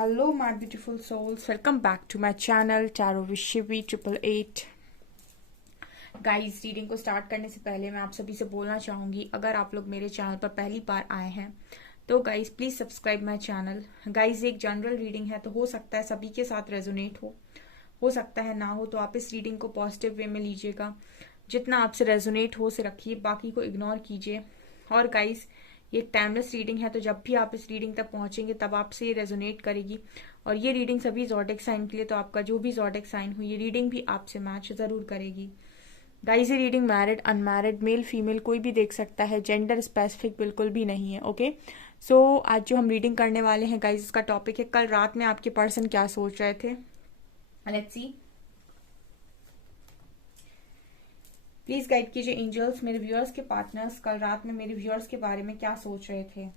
Hello, my beautiful souls. Welcome back to my channel Tarot with Shivi 888. Guys, reading को start करने से पहले मैं आप सभी से बोलना चाहूंगी, अगर आप लोग मेरे चैनल पर पहली बार आए हैं तो guys please subscribe my channel. Guys, एक जनरल रीडिंग है तो हो सकता है सभी के साथ रेजोनेट हो सकता है ना हो, तो आप इस रीडिंग को पॉजिटिव वे में लीजिएगा। जितना आपसे रेजोनेट हो उसे रखिए, बाकी को इग्नोर कीजिए। और गाइस, ये एक टाइमलेस रीडिंग है, तो जब भी आप इस रीडिंग तक पहुंचेंगे तब आपसे ये रेजोनेट करेगी। और ये रीडिंग सभी ज़ोडिएक साइन के लिए, तो आपका जो भी ज़ोडिएक साइन हो ये रीडिंग भी आपसे मैच जरूर करेगी। गाइस, ये reading married unmarried male female कोई भी देख सकता है, जेंडर स्पेसिफिक बिल्कुल भी नहीं है। ओके, सो आज जो हम रीडिंग करने वाले हैं गाइस, इसका टॉपिक है कल रात में आपके पर्सन क्या सोच रहे थे। लेट्स सी, प्लीज गाइड कीजिए एंजल्स, मेरे व्यूअर्स के पार्टनर्स कल रात में मेरे व्यूअर्स के बारे में क्या सोच रहे थे।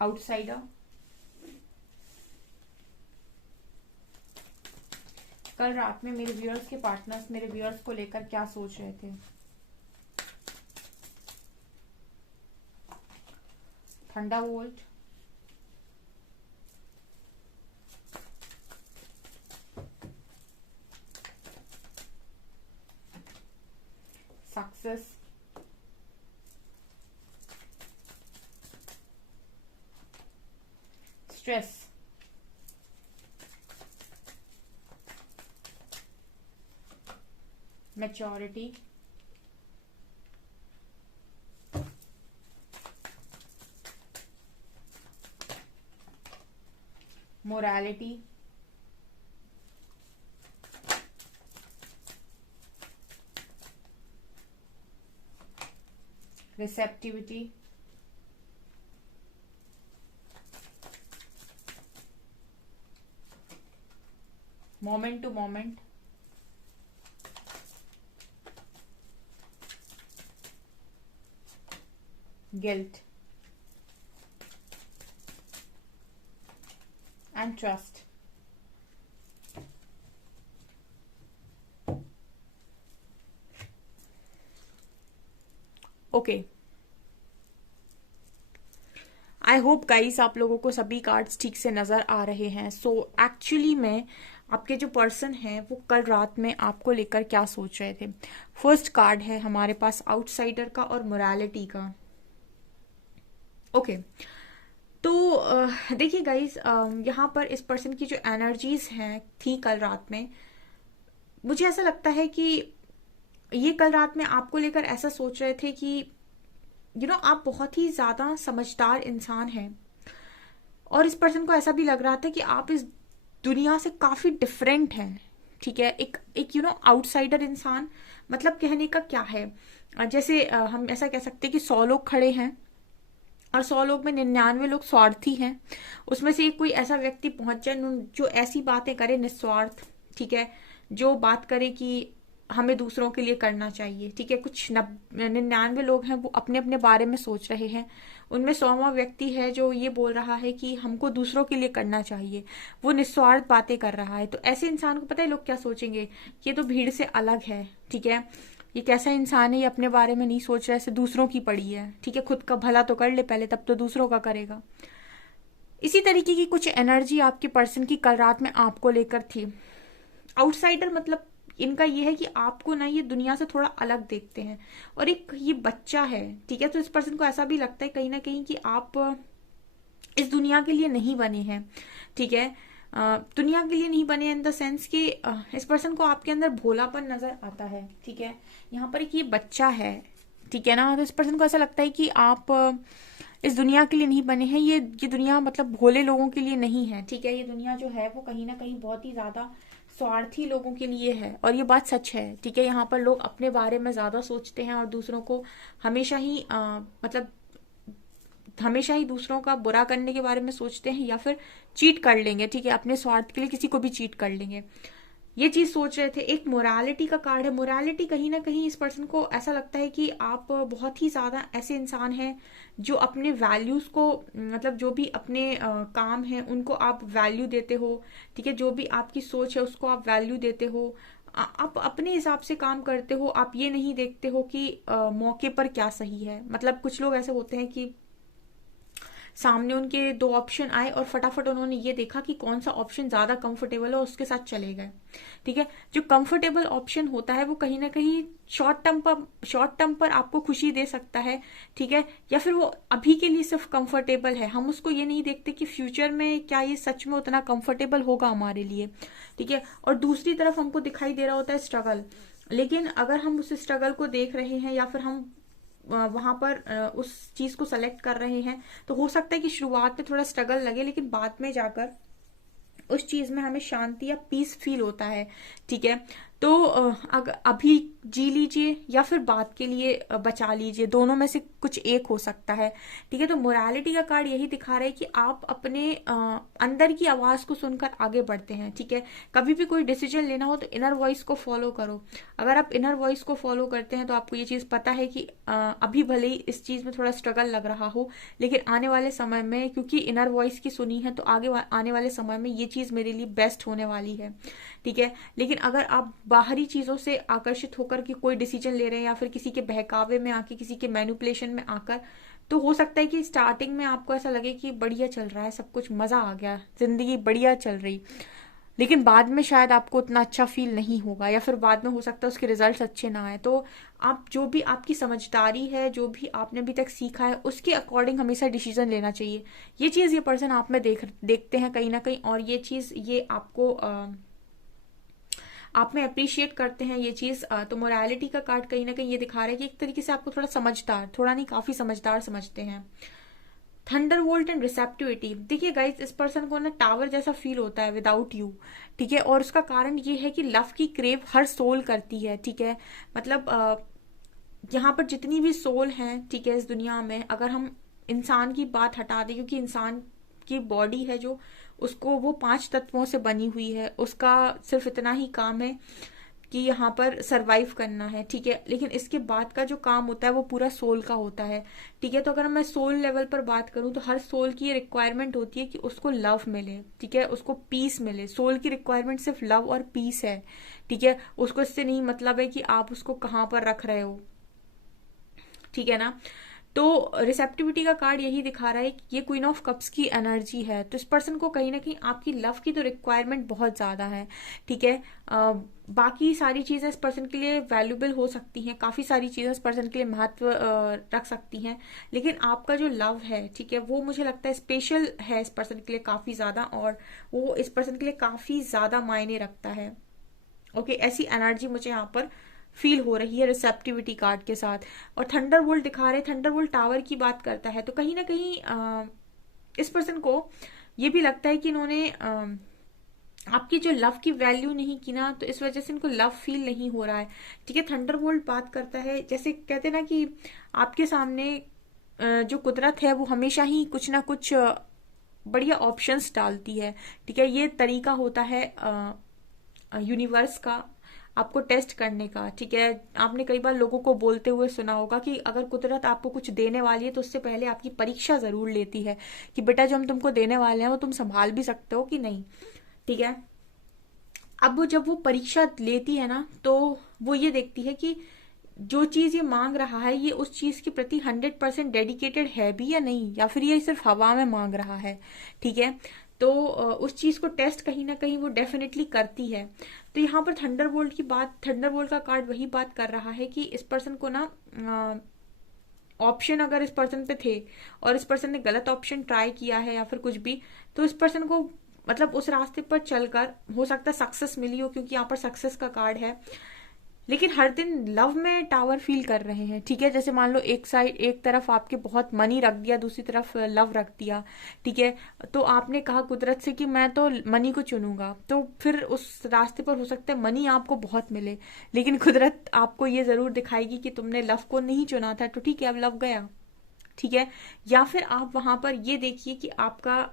आउटसाइडर, कल रात में मेरे व्यूअर्स के पार्टनर्स मेरे व्यूअर्स को लेकर क्या सोच रहे थे। Thunderbolt, success, stress, maturity, morality, receptivity, moment to moment, guilt and trust. Okay, I hope guys आप लोगों को सभी कार्ड्स ठीक से नजर आ रहे हैं। सो एक्चुअली में आपके जो पर्सन है वो कल रात में आपको लेकर क्या सोच रहे थे। फर्स्ट कार्ड है हमारे पास आउटसाइडर का और मोरालिटी का। ओके, तो देखिए गाइस, यहाँ पर इस पर्सन की जो एनर्जीज हैं थी कल रात में, मुझे ऐसा लगता है कि ये कल रात में आपको लेकर ऐसा सोच रहे थे कि आप बहुत ही ज्यादा समझदार इंसान हैं। और इस पर्सन को ऐसा भी लग रहा था कि आप इस दुनिया से काफी डिफरेंट हैं। ठीक है, एक एक आउटसाइडर इंसान, मतलब कहने का क्या है, जैसे हम ऐसा कह सकते हैं कि 100 लोग खड़े हैं और 100 लोग में 99 लोग स्वार्थी हैं। उसमें से एक कोई ऐसा व्यक्ति पहुंच जाए जो ऐसी बातें करे निस्वार्थ, ठीक है, जो बात करे कि हमें दूसरों के लिए करना चाहिए। ठीक है, कुछ 99 लोग हैं वो अपने अपने बारे में सोच रहे हैं, उनमें 100वां व्यक्ति है जो ये बोल रहा है कि हमको दूसरों के लिए करना चाहिए, वो निस्वार्थ बातें कर रहा है। तो ऐसे इंसान को पता है लोग क्या सोचेंगे, ये तो भीड़ से अलग है। ठीक है, ये कैसा इंसान है, ये अपने बारे में नहीं सोच रहा है, दूसरों की पड़ी है। ठीक है, खुद का भला तो कर ले पहले, तब तो दूसरों का करेगा। इसी तरीके की कुछ एनर्जी आपके पर्सन की कल रात में आपको लेकर थी। आउटसाइडर मतलब इनका ये है कि आपको ना ये दुनिया से थोड़ा अलग देखते हैं, और एक ये बच्चा है। ठीक है, तो इस पर्सन को ऐसा भी लगता है कहीं ना कहीं कि आप इस दुनिया के लिए नहीं बने हैं। ठीक है, दुनिया के लिए नहीं बने इन द सेंस कि इस पर्सन को आपके अंदर भोलापन नजर आता है। ठीक है, यहाँ पर एक ये बच्चा है। ठीक है ना, तो इस पर्सन को ऐसा लगता है कि आप इस दुनिया के लिए नहीं बने हैं। ये दुनिया मतलब भोले लोगों के लिए नहीं है। ठीक है, ये दुनिया जो है वो कहीं ना कहीं बहुत ही ज्यादा स्वार्थी लोगों के लिए है, और ये बात सच है। ठीक है, यहाँ पर लोग अपने बारे में ज्यादा सोचते हैं और दूसरों को हमेशा ही मतलब हमेशा ही दूसरों का बुरा करने के बारे में सोचते हैं, या फिर चीट कर लेंगे। ठीक है, अपने स्वार्थ के लिए किसी को भी चीट कर लेंगे, ये चीज सोच रहे थे। एक मोरालिटी का कार्ड है। मोरालिटी कहीं ना कहीं इस पर्सन को ऐसा लगता है कि आप बहुत ही ज्यादा ऐसे इंसान हैं जो अपने वैल्यूज़ को, मतलब जो भी अपने काम है उनको आप वैल्यू देते हो, ठीक है, जो भी आपकी सोच है उसको आप वैल्यू देते हो, आप अपने हिसाब से काम करते हो, आप ये नहीं देखते हो कि मौके पर क्या सही है। मतलब कुछ लोग ऐसे होते हैं कि सामने उनके दो ऑप्शन आए और फटाफट उन्होंने ये देखा कि कौन सा ऑप्शन ज्यादा कंफर्टेबल है, उसके साथ चले गए, ठीक है। जो कंफर्टेबल ऑप्शन होता है वो कहीं ना कहीं शॉर्ट टर्म पर आपको खुशी दे सकता है, ठीक है, या फिर वो अभी के लिए सिर्फ कंफर्टेबल है, हम उसको ये नहीं देखते कि फ्यूचर में क्या ये सच में उतना कंफर्टेबल होगा हमारे लिए, ठीक है। और दूसरी तरफ हमको दिखाई दे रहा होता है स्ट्रगल, लेकिन अगर हम उस स्ट्रगल को देख रहे हैं या फिर हम वहां पर उस चीज को सेलेक्ट कर रहे हैं, तो हो सकता है कि शुरुआत में थोड़ा स्ट्रगल लगे, लेकिन बाद में जाकर उस चीज में हमें शांति या पीस फील होता है, ठीक है। तो अगर अभी जी लीजिए या फिर बात के लिए बचा लीजिए, दोनों में से कुछ एक हो सकता है, ठीक है। तो मोरालिटी का कार्ड यही दिखा रहा है कि आप अपने अंदर की आवाज को सुनकर आगे बढ़ते हैं, ठीक है। कभी भी कोई डिसीजन लेना हो तो इनर वॉइस को फॉलो करो। अगर आप इनर वॉइस को फॉलो करते हैं तो आपको ये चीज पता है कि अभी भले ही इस चीज में थोड़ा स्ट्रगल लग रहा हो, लेकिन आने वाले समय में क्योंकि इनर वॉइस की सुनी है तो आने वाले समय में ये चीज मेरे लिए बेस्ट होने वाली है, ठीक है। लेकिन अगर आप बाहरी चीजों से आकर्षित होकर के कोई डिसीजन ले रहे हैं या फिर किसी के बहकावे में आके, किसी के मैनिपुलेशन में आकर, तो हो सकता है कि स्टार्टिंग में आपको ऐसा लगे कि बढ़िया चल रहा है सब कुछ, मजा आ गया, जिंदगी बढ़िया चल रही, लेकिन बाद में शायद आपको उतना अच्छा फील नहीं होगा, या फिर बाद में हो सकता है उसके रिजल्ट्स अच्छे ना आए। तो आप जो भी आपकी समझदारी है, जो भी आपने अभी तक सीखा है, उसके अकॉर्डिंग हमेशा डिसीजन लेना चाहिए। ये चीज ये पर्सन आप में देखते हैं कहीं ना कहीं, और ये चीज ये आपको आप में अप्रिशिएट करते हैं ये चीज। तो मोरालिटी का कार्ड कहीं ना कहीं ये दिखा रहा है कि एक तरीके से आपको थोड़ा समझदार, थोड़ा नहीं काफी समझदार समझते हैं। थंडर वोल्ट एंड रिसेप्टिविटी, देखिए गाइस इस पर्सन को ना टावर जैसा फील होता है विदाउट यू, ठीक है। और उसका कारण ये है कि लव की क्रेव हर सोल करती है, ठीक है। मतलब यहाँ पर जितनी भी सोल हैं, ठीक है, इस दुनिया में, अगर हम इंसान की बात हटा दें, क्योंकि इंसान की बॉडी है जो, उसको वो 5 तत्वों से बनी हुई है, उसका सिर्फ इतना ही काम है कि यहाँ पर सरवाइव करना है, ठीक है। लेकिन इसके बाद का जो काम होता है वो पूरा सोल का होता है, ठीक है। तो अगर मैं सोल लेवल पर बात करूं तो हर सोल की ये रिक्वायरमेंट होती है कि उसको लव मिले, ठीक है, उसको पीस मिले। सोल की रिक्वायरमेंट सिर्फ लव और पीस है, ठीक है। उसको इससे नहीं मतलब है कि आप उसको कहाँ पर रख रहे हो, ठीक है ना। तो रिसेप्टिविटी का कार्ड यही दिखा रहा है कि ये क्वीन ऑफ कप्स की एनर्जी है, तो इस पर्सन को कहीं ना कहीं आपकी लव की तो रिक्वायरमेंट बहुत ज्यादा है, ठीक है। बाकी सारी चीजें इस पर्सन के लिए वैल्यूबल हो सकती हैं, काफी सारी चीजें इस पर्सन के लिए महत्व रख सकती हैं, लेकिन आपका जो लव है, ठीक है, वो मुझे लगता है स्पेशल है इस पर्सन के लिए काफी ज्यादा, और वो इस पर्सन के लिए काफी ज्यादा मायने रखता है। ओके, ऐसी एनर्जी मुझे यहाँ पर फील हो रही है रिसेप्टिविटी कार्ड के साथ। और थंडर वोल्ट दिखा रहे, थंडर वोल्ट टावर की बात करता है, तो कहीं ना कहीं इस पर्सन को ये भी लगता है कि इन्होंने आपकी जो लव की वैल्यू नहीं की ना, तो इस वजह से इनको लव फील नहीं हो रहा है, ठीक है। थंडर वोल्ट बात करता है, जैसे कहते हैं ना कि आपके सामने जो कुदरत है वो हमेशा ही कुछ ना कुछ बढ़िया ऑप्शंस डालती है, ठीक है। ये तरीका होता है यूनिवर्स का आपको टेस्ट करने का, ठीक है। आपने कई बार लोगों को बोलते हुए सुना होगा कि अगर कुदरत आपको कुछ देने वाली है तो उससे पहले आपकी परीक्षा जरूर लेती है कि बेटा जो हम तुमको देने वाले हैं वो तुम संभाल भी सकते हो कि नहीं, ठीक है। अब वो जब वो परीक्षा लेती है ना, तो वो ये देखती है कि जो चीज ये मांग रहा है ये उस चीज के प्रति 100% डेडिकेटेड है भी या नहीं, या फिर ये सिर्फ हवा में मांग रहा है, ठीक है। तो उस चीज को टेस्ट कहीं ना कहीं वो डेफिनेटली करती है। तो यहाँ पर थंडरबोल्ट की बात, थंडरबोल्ट का कार्ड वही बात कर रहा है कि इस पर्सन को ना ऑप्शन अगर इस पर्सन पे थे और इस पर्सन ने गलत ऑप्शन ट्राई किया है या फिर कुछ भी, तो इस पर्सन को मतलब उस रास्ते पर चलकर हो सकता है सक्सेस मिली हो, क्योंकि यहाँ पर सक्सेस का कार्ड है। लेकिन हर दिन लव में टावर फील कर रहे हैं, ठीक है। जैसे मान लो एक साइड, एक तरफ आपके बहुत मनी रख दिया, दूसरी तरफ लव रख दिया, ठीक है। तो आपने कहा कुदरत से कि मैं तो मनी को चुनूंगा, तो फिर उस रास्ते पर हो सकता है मनी आपको बहुत मिले, लेकिन कुदरत आपको ये जरूर दिखाएगी कि तुमने लव को नहीं चुना था, तो ठीक है अब लव गया, ठीक है। या फिर आप वहां पर ये देखिए कि आपका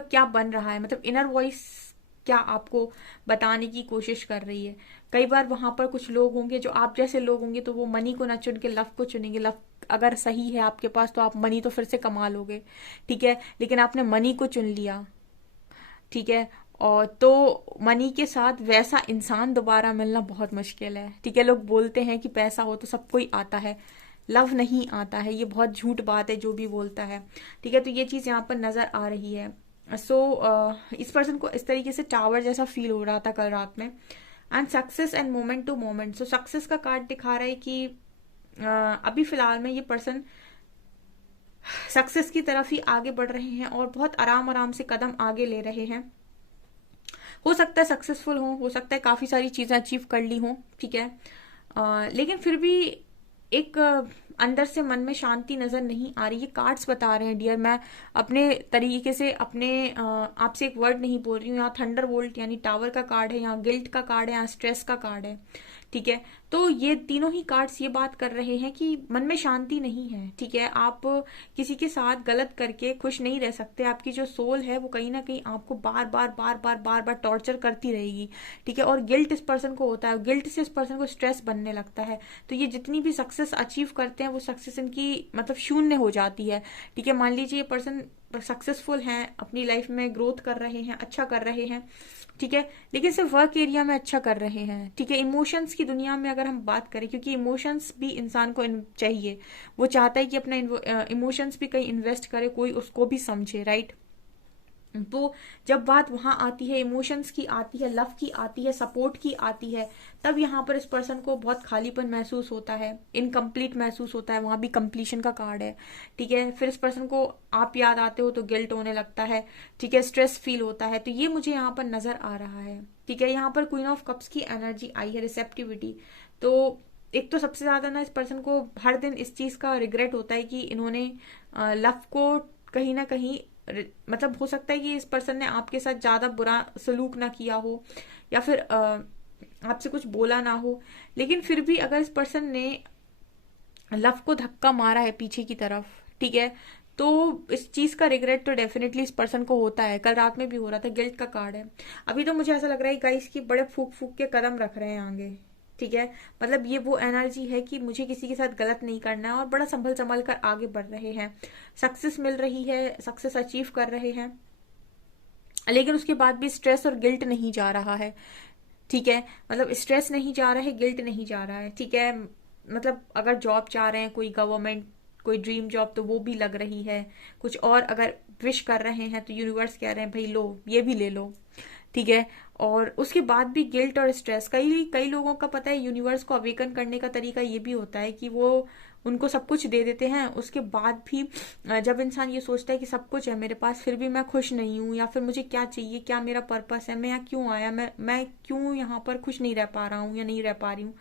क्या बन रहा है, मतलब इनर वॉइस क्या आपको बताने की कोशिश कर रही है। कई बार वहां पर कुछ लोग होंगे जो आप जैसे लोग होंगे, तो वो मनी को ना चुन के लव को चुनेंगे, लव अगर सही है आपके पास तो आप मनी तो फिर से कमा लोगे, ठीक है, लेकिन आपने मनी को चुन लिया, ठीक है, और तो मनी के साथ वैसा इंसान दोबारा मिलना बहुत मुश्किल है, ठीक है। लोग बोलते हैं कि पैसा हो तो सब कोई आता है, लव नहीं आता है, ये बहुत झूठ बात है जो भी बोलता है, ठीक है। तो ये चीज़ यहाँ पर नज़र आ रही है। सो इस पर्सन को इस तरीके से टावर जैसा फील हो रहा था कल रात में। And success and moment to moment, so success का कार्ड दिखा रहा है कि अभी फिलहाल में ये पर्सन सक्सेस की तरफ ही आगे बढ़ रहे हैं और बहुत आराम आराम से कदम आगे ले रहे हैं। हो सकता है सक्सेसफुल हो सकता है काफी सारी चीजें अचीव कर ली हो, ठीक है, लेकिन फिर भी एक अंदर से मन में शांति नजर नहीं आ रही। ये कार्ड्स बता रहे हैं डियर, मैं अपने तरीके से अपने आपसे एक वर्ड नहीं बोल रही हूँ। यहाँ थंडर बोल्ट यानी टावर का कार्ड है, यहाँ गिल्ट का कार्ड है, यहाँ स्ट्रेस का कार्ड है, ठीक है। तो ये तीनों ही कार्ड्स ये बात कर रहे हैं कि मन में शांति नहीं है, ठीक है। आप किसी के साथ गलत करके खुश नहीं रह सकते। आपकी जो सोल है वो कहीं ना कहीं आपको बार बार बार बार बार बार टॉर्चर करती रहेगी, ठीक है। और गिल्ट इस पर्सन को होता है, गिल्ट से इस पर्सन को स्ट्रेस बनने लगता है। तो ये जितनी भी सक्सेस अचीव करते हैं वो सक्सेस इनकी मतलब शून्य हो जाती है, ठीक है। मान लीजिए ये पर्सन सक्सेसफुल हैं, अपनी लाइफ में ग्रोथ कर रहे हैं, अच्छा कर रहे हैं, ठीक है, लेकिन सिर्फ वर्क एरिया में अच्छा कर रहे हैं, ठीक है। इमोशंस की दुनिया में अगर हम बात करें, क्योंकि इमोशंस भी इंसान को चाहिए, वो चाहता है कि अपना इमोशंस भी कहीं इन्वेस्ट करे, कोई उसको भी समझे, राइट। तो जब बात वहां आती है, इमोशंस की आती है, लव की आती है, सपोर्ट की आती है, तब यहाँ पर इस पर्सन को बहुत खालीपन महसूस होता है, इनकम्प्लीट महसूस होता है। वहां भी कंप्लीशन का कार्ड है, ठीक है। फिर इस पर्सन को आप याद आते हो तो गिल्ट होने लगता है, ठीक है, स्ट्रेस फील होता है। तो ये मुझे यहाँ पर नजर आ रहा है, ठीक है। यहाँ पर क्वीन ऑफ कप्स की एनर्जी आई है, रिसेप्टिविटी। तो एक तो सबसे ज्यादा ना इस पर्सन को हर दिन इस चीज का रिग्रेट होता है कि इन्होंने लव को कहीं ना कहीं मतलब हो सकता है कि इस पर्सन ने आपके साथ ज्यादा बुरा सलूक ना किया हो या फिर आपसे कुछ बोला ना हो, लेकिन फिर भी अगर इस पर्सन ने लव को धक्का मारा है पीछे की तरफ, ठीक है, तो इस चीज का रिग्रेट तो डेफिनेटली इस पर्सन को होता है। कल रात में भी हो रहा था, गिल्ट का कार्ड है। अभी तो मुझे ऐसा लग रहा है गाइस कि बड़े फूक फूक के कदम रख रहे हैं आगे, ठीक है। मतलब ये वो एनर्जी है कि मुझे किसी के साथ गलत नहीं करना है और बड़ा संभल संभल कर आगे बढ़ रहे हैं। सक्सेस मिल रही है, सक्सेस अचीव कर रहे हैं, लेकिन उसके बाद भी स्ट्रेस और गिल्ट नहीं जा रहा है, ठीक है। मतलब स्ट्रेस नहीं जा रहा है, गिल्ट नहीं जा रहा है, ठीक है। मतलब अगर जॉब चाह रहे हैं, कोई गवर्नमेंट कोई ड्रीम जॉब, तो वो भी लग रही है। कुछ और अगर विश कर रहे हैं तो यूनिवर्स कह रहे हैं भाई लो ये भी ले लो, ठीक है। और उसके बाद भी गिल्ट और स्ट्रेस, कई कई लोगों का पता है यूनिवर्स को अवेकन करने का तरीका ये भी होता है कि वो उनको सब कुछ दे देते हैं, उसके बाद भी जब इंसान ये सोचता है कि सब कुछ है मेरे पास फिर भी मैं खुश नहीं हूँ, या फिर मुझे क्या चाहिए, क्या मेरा पर्पस है, मैं यहाँ क्यों आया, मैं क्यों यहाँ पर खुश नहीं रह पा रहा हूँ या नहीं रह पा रही हूँ,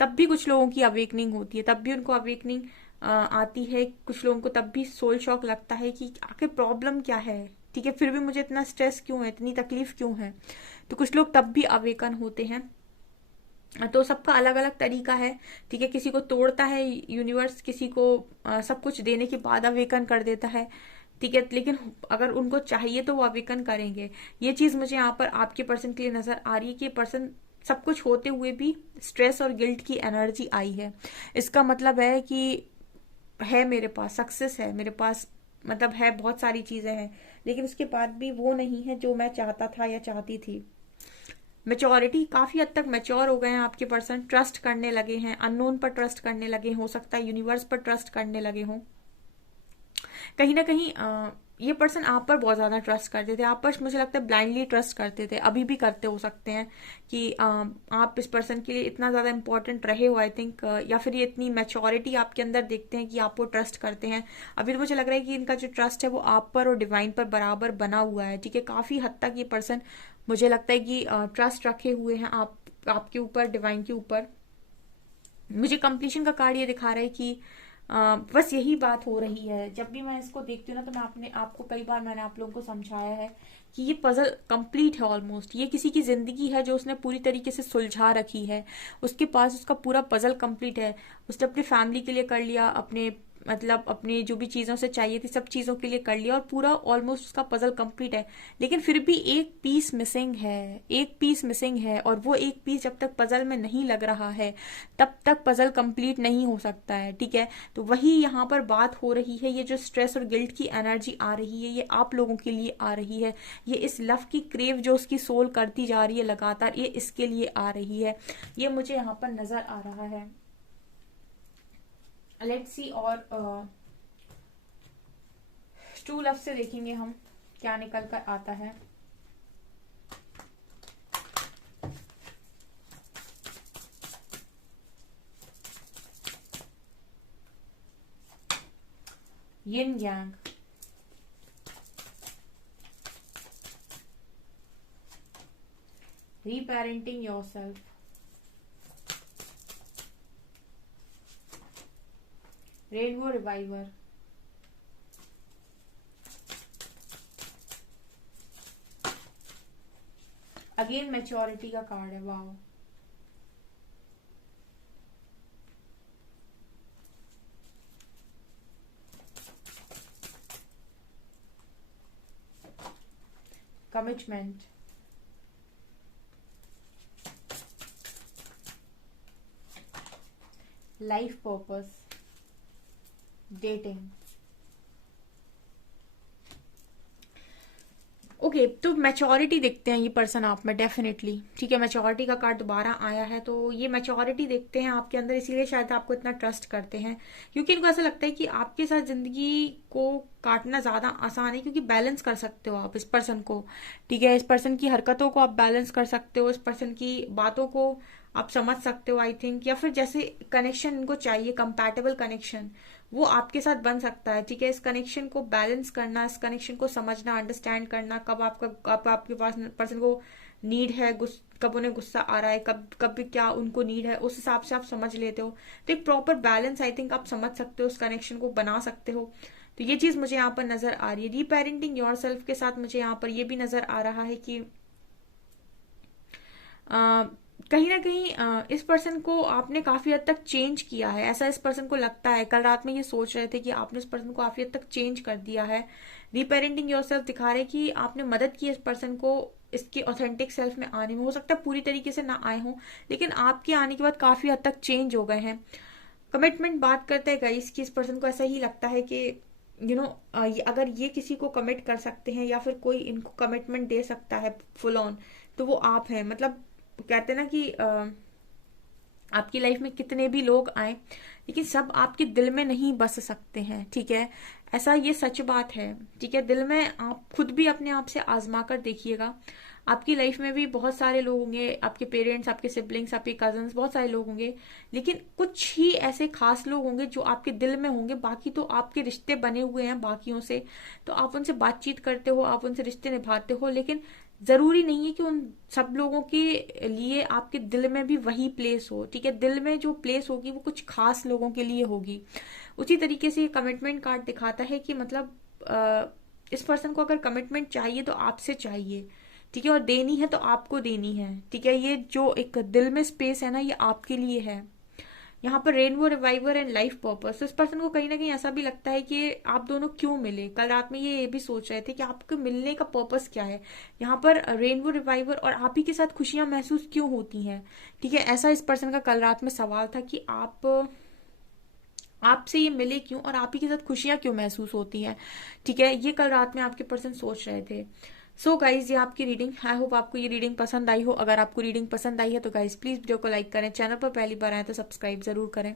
तब भी कुछ लोगों की अवेकनिंग होती है, तब भी उनको अवेकनिंग आती है। कुछ लोगों को तब भी सोल शॉक लगता है कि आखिर प्रॉब्लम क्या है, ठीक है, फिर भी मुझे इतना स्ट्रेस क्यों है, इतनी तकलीफ क्यों है। तो कुछ लोग तब भी अवेकन होते हैं। तो सबका अलग अलग तरीका है, ठीक है। किसी को तोड़ता है यूनिवर्स, किसी को सब कुछ देने के बाद अवेकन कर देता है, ठीक है। लेकिन अगर उनको चाहिए तो वो अवेकन करेंगे। ये चीज मुझे यहाँ पर आपके पर्सन के लिए नजर आ रही है कि पर्सन सब कुछ होते हुए भी स्ट्रेस और गिल्ट की एनर्जी आई है। इसका मतलब है कि है मेरे पास सक्सेस है, मेरे पास मतलब है बहुत सारी चीजें हैं, लेकिन उसके बाद भी वो नहीं है जो मैं चाहता था या चाहती थी। मेच्योरिटी, काफी हद तक मेच्योर हो गए हैं आपके पर्सन, ट्रस्ट करने लगे हैं, अननोन पर ट्रस्ट करने लगे, हो सकता है यूनिवर्स पर ट्रस्ट करने लगे हों। कहीं ना कहीं ये पर्सन आप पर बहुत ज्यादा ट्रस्ट करते थे, आप पर मुझे लगता है ब्लाइंडली ट्रस्ट करते थे, अभी भी करते हो सकते हैं कि आप इस पर्सन के लिए इतना ज्यादा इंपॉर्टेंट रहे हो, आई थिंक, या फिर ये इतनी मैच्योरिटी आपके अंदर देखते हैं कि आपको ट्रस्ट करते हैं। अभी तो मुझे लग रहा है कि इनका जो ट्रस्ट है वो आप पर और डिवाइन पर बराबर बना हुआ है, ठीक है। काफी हद तक ये पर्सन मुझे लगता है कि ट्रस्ट रखे हुए हैं आपके ऊपर, डिवाइन के ऊपर। मुझे कंप्लीशन का कार्ड ये दिखा रहा है कि बस यही बात हो रही है। जब भी मैं इसको देखती हूँ ना तो मैं आपको कई बार मैंने आप लोगों को समझाया है कि ये पजल कंप्लीट है ऑलमोस्ट। ये किसी की जिंदगी है जो उसने पूरी तरीके से सुलझा रखी है, उसके पास उसका पूरा पजल कंप्लीट है। उसने अपनी फैमिली के लिए कर लिया, अपने मतलब अपनी जो भी चीज़ों से चाहिए थी सब चीज़ों के लिए कर लिया और पूरा ऑलमोस्ट उसका पजल कंप्लीट है, लेकिन फिर भी एक पीस मिसिंग है, एक पीस मिसिंग है, और वो एक पीस जब तक पजल में नहीं लग रहा है तब तक पजल कंप्लीट नहीं हो सकता है। ठीक है, तो वही यहाँ पर बात हो रही है। ये जो स्ट्रेस और गिल्ट की एनर्जी आ रही है ये आप लोगों के लिए आ रही है। ये इस लव की क्रेव जो उसकी सोल करती जा रही है लगातार, ये इसके लिए आ रही है। ये मुझे यहाँ पर नजर आ रहा है। लेट्स सी, और ट्रू लव से देखेंगे हम क्या निकल कर आता है। Yin yang, reparenting yourself, rainbow reviver, again maturity का कार्ड है। Wow, commitment, life purpose, dating. Okay, तो मैच्योरिटी देखते हैं ये पर्सन आप में डेफिनेटली। ठीक है, मैच्योरिटी का कार्ड दोबारा आया है, तो ये मैच्योरिटी देखते हैं आपके अंदर, इसीलिए शायद आपको इतना ट्रस्ट करते हैं, क्योंकि इनको ऐसा लगता है कि आपके साथ जिंदगी को काटना ज्यादा आसान है, क्योंकि बैलेंस कर सकते हो आप इस पर्सन को। ठीक है, इस पर्सन की हरकतों को आप बैलेंस कर सकते हो, इस पर्सन की बातों को आप समझ सकते हो आई थिंक, या फिर जैसे कनेक्शन इनको चाहिए, कंपैटिबल कनेक्शन, वो आपके साथ बन सकता है। ठीक है, इस कनेक्शन को बैलेंस करना, इस कनेक्शन को समझना, अंडरस्टैंड करना, कब आपके पास पर्सन को नीड है, कब उन्हें गुस्सा आ रहा है, कब कब क्या उनको नीड है, उस हिसाब से आप समझ लेते हो। तो एक प्रॉपर बैलेंस आई थिंक आप समझ सकते हो, उस कनेक्शन को बना सकते हो। तो ये चीज मुझे यहाँ पर नजर आ रही है। रीपेरेंटिंग योर सेल्फ के साथ मुझे यहाँ पर ये भी नजर आ रहा है कि कहीं ना कहीं इस पर्सन को आपने काफी हद तक चेंज किया है, ऐसा इस पर्सन को लगता है। कल रात में ये सोच रहे थे कि आपने इस पर्सन को काफी हद तक चेंज कर दिया है। रीपेरेंटिंग योरसेल्फ दिखा रहे कि आपने मदद की इस पर्सन को इसके ऑथेंटिक सेल्फ में आने में। हो सकता है पूरी तरीके से ना आए हों, लेकिन आपके आने के बाद काफी हद तक चेंज हो गए हैं। कमिटमेंट बात करते हैं गाइस कि इस पर्सन को ऐसा ही लगता है कि अगर ये किसी को कमिट कर सकते हैं या फिर कोई इनको कमिटमेंट दे सकता है फुल ऑन, तो वो आप हैं। मतलब कहते हैं ना कि आपकी लाइफ में कितने भी लोग आए, लेकिन सब आपके दिल में नहीं बस सकते हैं। ठीक है, ऐसा ये सच बात है। ठीक है, दिल में आप खुद भी अपने आप से आजमा कर देखिएगा। आपकी लाइफ में भी बहुत सारे लोग होंगे, आपके पेरेंट्स, आपके सिबलिंग्स, आपके कजन्स, बहुत सारे लोग होंगे, लेकिन कुछ ही ऐसे खास लोग होंगे जो आपके दिल में होंगे। बाकी तो आपके रिश्ते बने हुए हैं बाकियों से, तो आप उनसे बातचीत करते हो, आप उनसे रिश्ते निभाते हो, लेकिन जरूरी नहीं है कि उन सब लोगों के लिए आपके दिल में भी वही प्लेस हो। ठीक है, दिल में जो प्लेस होगी वो कुछ खास लोगों के लिए होगी। उसी तरीके से ये कमिटमेंट कार्ड दिखाता है कि मतलब इस पर्सन को अगर कमिटमेंट चाहिए तो आपसे चाहिए। ठीक है, और देनी है तो आपको देनी है। ठीक है, ये जो एक दिल में स्पेस है ना, ये आपके लिए है। यहाँ पर rainbow reviver and life purpose, तो इस पर्सन को कहीं ना कहीं ऐसा भी लगता है कि आप दोनों क्यों मिले। कल रात में ये भी सोच रहे थे कि आपको मिलने का पर्पस क्या है। यहाँ पर रेनबो रिवाइवर, और आप ही के साथ खुशियां महसूस क्यों होती हैं। ठीक है, ऐसा इस पर्सन का कल रात में सवाल था कि आपसे ये मिले क्यों और आप ही के साथ खुशियां क्यों महसूस होती हैं। ठीक है, ये कल रात में आपके पर्सन सोच रहे थे। सो गाइज, ये आपकी रीडिंग, आई होप आपको ये रीडिंग पसंद आई हो। अगर आपको रीडिंग पसंद आई है तो गाइज प्लीज वीडियो को लाइक करें, चैनल पर पहली बार आए तो सब्सक्राइब जरूर करें।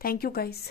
Thank you guys.